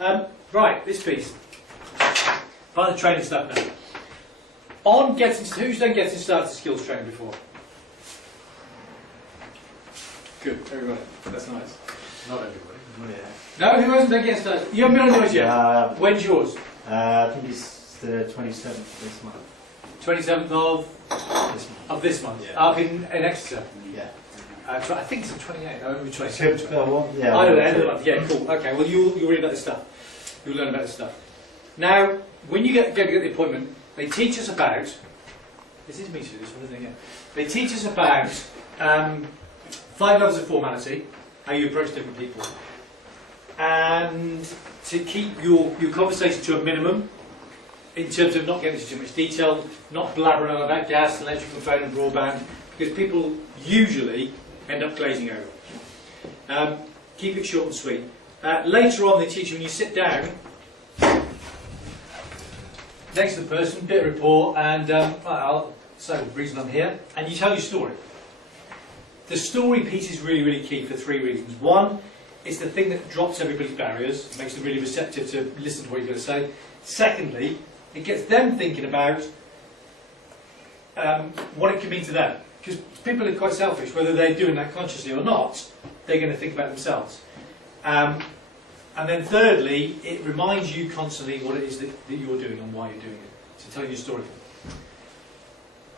Right, this piece. Part of the training stuff now. Who's done getting started skills training before? Good, everybody. That's nice. Not everybody. No, who hasn't done getting started? You haven't been on yours yet? When's yours? I think it's the 27th this month. 27th of this month. Yeah. Up in Exeter. Yeah. I think it's the 28th. I remember 27th. Yeah. I don't know, end of the month. Yeah, cool. Okay, well you'll read about this stuff. You'll learn about this stuff. Now, when you go to get the appointment, they teach us about. This is me to do this one, isn't it? Yeah. They teach us about 5 levels of formality, how you approach different people, and to keep your conversation to a minimum in terms of not getting into too much detail, not blabbering on about gas, electrical, phone and broadband, because people usually end up glazing over. Keep it short and sweet. Later on they teach you when you sit down next to the person, bit of rapport, and I'll say the reason I'm here, and you tell your story. The story piece is really, really key for 3 reasons. One, it's the thing that drops everybody's barriers, makes them really receptive to listen to what you're going to say. Secondly, it gets them thinking about what it can mean to them. Because people are quite selfish, whether they're doing that consciously or not, they're going to think about themselves. And then thirdly, it reminds you constantly what it is that you're doing and why you're doing it. So telling your story.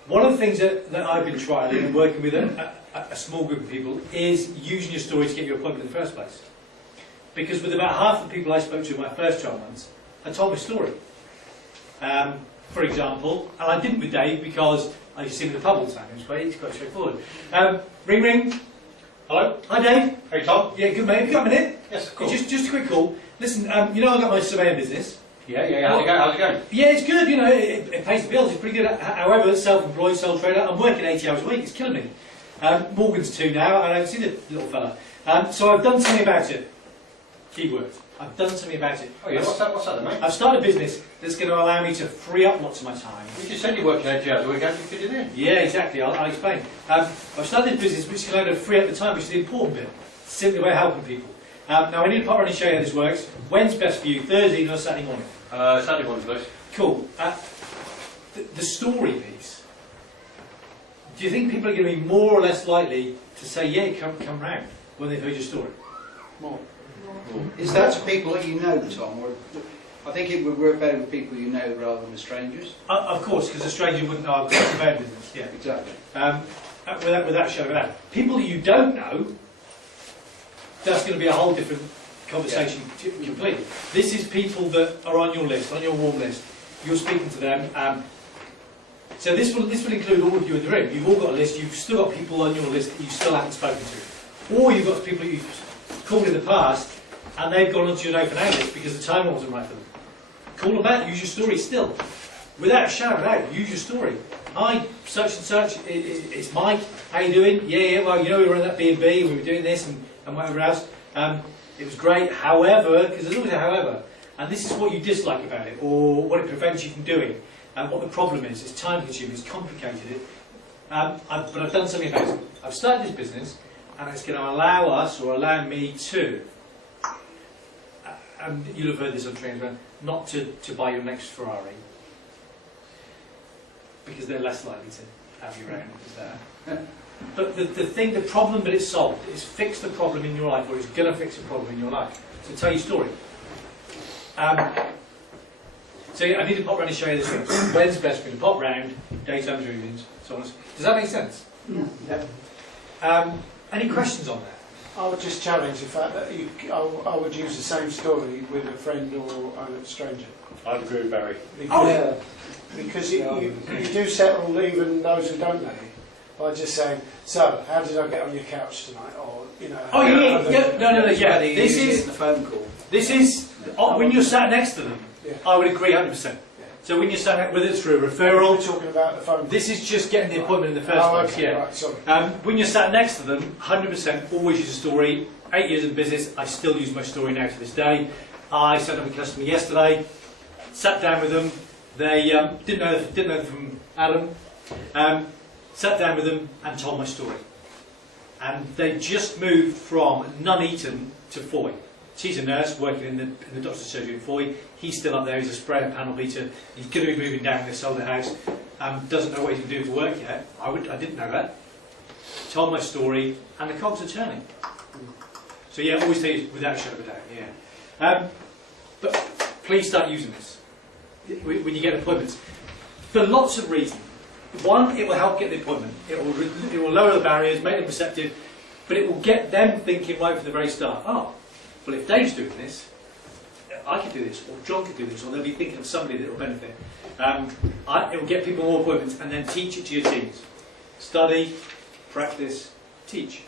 One of the things that I've been trialling and working with a small group of people is using your story to get your appointment in the first place. Because with about half the people I spoke to in my first 12 months, I told my story. For example, and I didn't with Dave because I used to see him in the pub all the time. It's quite straightforward. Ring ring. Hello. Hi Dave. Hey Tom. Yeah, good mate. Have you got a minute? Yes, of course. Just a quick call. Listen, you know I got my surveying business. Yeah. How's it going? Yeah, it's good. You know, it pays the bills. It's pretty good. However, self-employed, sole trader. I'm working 80 hours a week. It's killing me. Morgan's 2 now. I don't see the little fella. So I've done something about it. Keyword. I've done something about it. Oh yeah. What's that then, mate? I've started a business that's going to allow me to free up lots of my time. You just said you're working 80 hours a week. How do you fit it in? Yeah, exactly. I'll explain. I've started a business which is going to free up the time, which is the important bit. Simply by helping people. Now I need to pop around and show you how this works. When's best for you? Thursday evening or Saturday morning? Saturday morning, please. Cool. The story piece. Do you think people are going to be more or less likely to say, yeah, come round when they've heard your story? More. Is that to people that you know, Tom? Or I think it would work better with people you know rather than with strangers. Of course, because a stranger wouldn't know I've got a surveying business. Yeah, Exactly. Without showing that. People that you don't know, that's going to be a whole different conversation completely. This is people that are on your list, on your warm list. You're speaking to them. So this will include all of you in the room. You've all got a list. You've still got people on your list that you still haven't spoken to, or you've got people you've called in the past and they've gone onto your no for now list because the time wasn't right for them. Call them back. Use your story still, without a shadow of a doubt. Use your story. Hi, such and such. It's Mike. How you doing? Yeah. Well, you know we were in that B&B. We were doing this and whatever else. It was great. However, because there's always a however, and this is what you dislike about it, or what it prevents you from doing. And what the problem is, it's time consuming, it's complicated. But I've done something about it. I've started this business, and it's going to allow us, or allow me to, and you'll have heard this on trains around, not to buy your next Ferrari, because they're less likely to have you around because they're. But the problem that it's solved is fix the problem in your life, or it's going to fix a problem in your life. So tell your story. So I need to pop round and show you this room. When's best for you to pop round, daytimes or evenings, so on. Does that make sense? Yeah. Any questions on that? I would just challenge the fact that I would use the same story with a friend or a stranger. I'd agree with Barry. Because you do settle even those who don't know you by just saying, so, how did I get on your couch tonight? Or, you know... Oh, yeah. This is the phone call. This is, when you're sat next to them, I would agree 100%. Yeah. So when you're sat whether it's through a referral... We're talking about the phone. This is just getting the appointment in the first place. Okay, Yeah. right, sorry. When you're sat next to them, 100% always use a story. 8 years in business, I still use my story now to this day. I set up a customer yesterday, sat down with them. They didn't know them from Adam. Sat down with them and told my story. And they just moved from Nuneaton to Foy. She's a nurse working in the doctor's surgery in Foy. He's still up there. He's a sprayer panel beater. He's going to be moving down this older house. Doesn't know what he's doing for work yet. I didn't know that. Told my story, and the cogs are turning. So yeah, always say it without a shadow of a doubt. Yeah. But please start using this when you get appointments for lots of reasons. One, it will help get the appointment. It will lower the barriers, make them receptive, but it will get them thinking right from the very start. Oh, well, if Dave's doing this, I could do this, or John could do this, or they'll be thinking of somebody that will benefit. It will get people more appointments, and then teach it to your teams. Study, practice, teach.